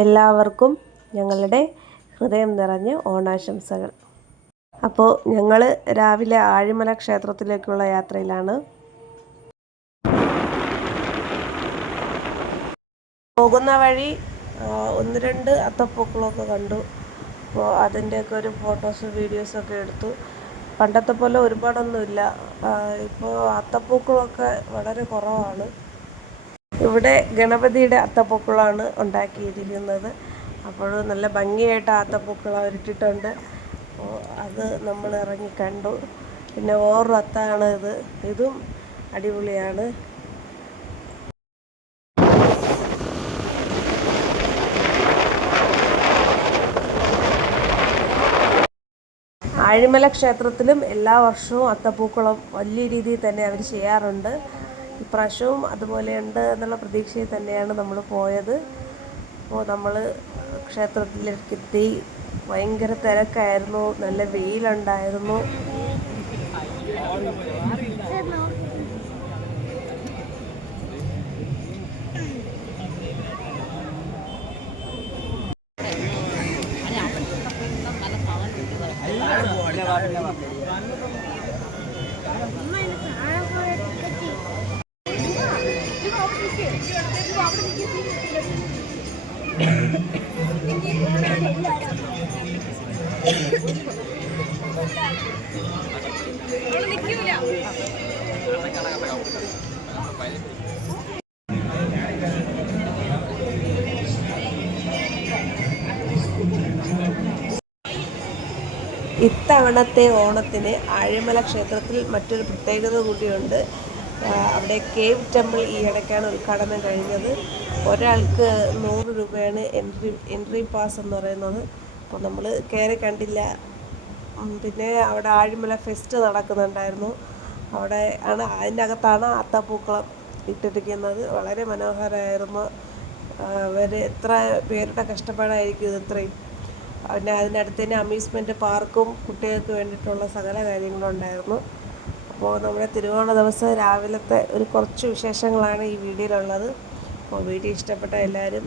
എല്ലാവർക്കും ഞങ്ങളുടെ ഹൃദയം നിറഞ്ഞ ഓണാശംസകൾ. അപ്പോൾ ഞങ്ങൾ രാവിലെ ആഴിമല ക്ഷേത്രത്തിലേക്കുള്ള യാത്രയിലാണ്. പോകുന്ന വഴി 1-2 അത്തപ്പൂക്കളമൊക്കെ കണ്ടു. അപ്പോൾ അതിൻ്റെയൊക്കെ ഒരു ഫോട്ടോസ് വീഡിയോസൊക്കെ എടുത്തു. പണ്ടത്തെ പോലെ ഒരുപാടൊന്നുമില്ല. ഇപ്പോൾ അത്തപ്പൂക്കളമൊക്കെ വളരെ കുറവാണ്. ഇവിടെ ഗണപതിയുടെ അത്തപ്പൂക്കളമാണ് ഉണ്ടാക്കിയിരിക്കുന്നത്. അപ്പോൾ നല്ല ഭംഗിയായിട്ട് അത്തപ്പൂക്കളം അവരിട്ടിട്ടുണ്ട്. അപ്പോൾ അത് നമ്മൾ ഇറങ്ങി കണ്ടു. പിന്നെ വേറൊരു അത്താണ് ഇതും അടിപൊളിയാണ്. ആഴിമല ക്ഷേത്രത്തിലും എല്ലാ വർഷവും അത്തപ്പൂക്കളം വലിയ രീതിയിൽ തന്നെ അവർ ചെയ്യാറുണ്ട്. ഇപ്രാവശ്യവും അതുപോലെയുണ്ട് എന്നുള്ള പ്രതീക്ഷയിൽ തന്നെയാണ് നമ്മൾ പോയത്. അപ്പോൾ നമ്മൾ ക്ഷേത്രത്തിലേക്ക് എത്തി. ഭയങ്കര തിരക്കായിരുന്നു, നല്ല വെയിലുണ്ടായിരുന്നു. ഇത്തവണത്തെ ഓണത്തിന് ആഴിമല ക്ഷേത്രത്തിൽ മറ്റൊരു പ്രത്യേകത കൂടിയുണ്ട്. അവിടെ കേവ് ടെമ്പിൾ ഈ ഇടയ്ക്കാണ് ഉദ്ഘാടനം കഴിഞ്ഞത്. ഒരാൾക്ക് 100 രൂപയാണ് എൻട്രി പാസ് എന്ന് പറയുന്നത്. അപ്പോൾ നമ്മൾ കയറി കണ്ടില്ല. പിന്നെ അവിടെ ആഴിമല ഫെസ്റ്റ് നടക്കുന്നുണ്ടായിരുന്നു. അവിടെ അതിൻ്റെ അകത്താണ് അത്തപ്പൂക്കളം ഇട്ടിരിക്കുന്നത്. വളരെ മനോഹരമായിരുന്നു. അവർ എത്ര പേരുടെ കഷ്ടപ്പാടായിരിക്കും ഇത് ഇത്രയും. പിന്നെ അതിനടുത്ത് തന്നെ അമ്യൂസ്മെൻറ്റ് പാർക്കും കുട്ടികൾക്ക് വേണ്ടിയിട്ടുള്ള സകല കാര്യങ്ങളും ഉണ്ടായിരുന്നു. അപ്പോൾ നമ്മുടെ തിരുവോണ ദിവസം രാവിലത്തെ ഒരു കുറച്ച് വിശേഷങ്ങളാണ് ഈ വീഡിയോയിലുള്ളത്. അപ്പോൾ വീഡിയോ ഇഷ്ടപ്പെട്ട എല്ലാവരും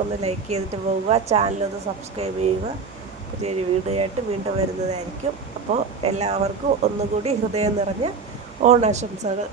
ഒന്ന് ലൈക്ക് ചെയ്തിട്ട് പോവുക, ചാനലൊന്ന് സബ്സ്ക്രൈബ് ചെയ്യുക. പുതിയൊരു വീഡിയോ ആയിട്ട് വീണ്ടും വരുന്നതായിരിക്കും. അപ്പോൾ എല്ലാവർക്കും ഒന്നുകൂടി ഹൃദയം നിറഞ്ഞ ഓണാശംസകൾ.